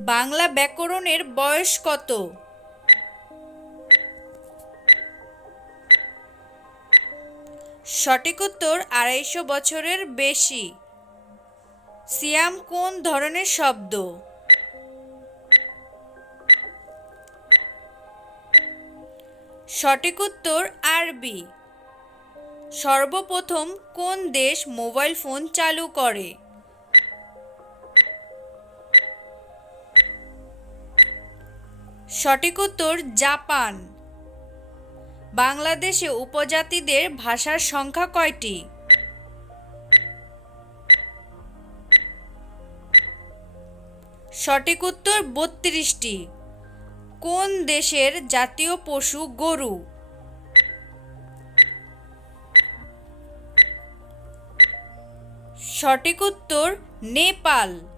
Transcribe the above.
বাংলা ব্যাকরণের বয়স কত? সঠিক উত্তর ২৫০ বছরের বেশি। সিয়াম কোন ধরনের শব্দ? সঠিক উত্তর আরবি। সর্বপ্রথম কোন দেশ মোবাইল ফোন চালু করে? সঠিক উত্তর জাপান। বাংলাদেশে উপজাতিদের ভাষার সংখ্যা কয়টি? সঠিক উত্তর ৩২টি। কোন দেশের জাতীয় পশু গরু? সঠিক উত্তর নেপাল।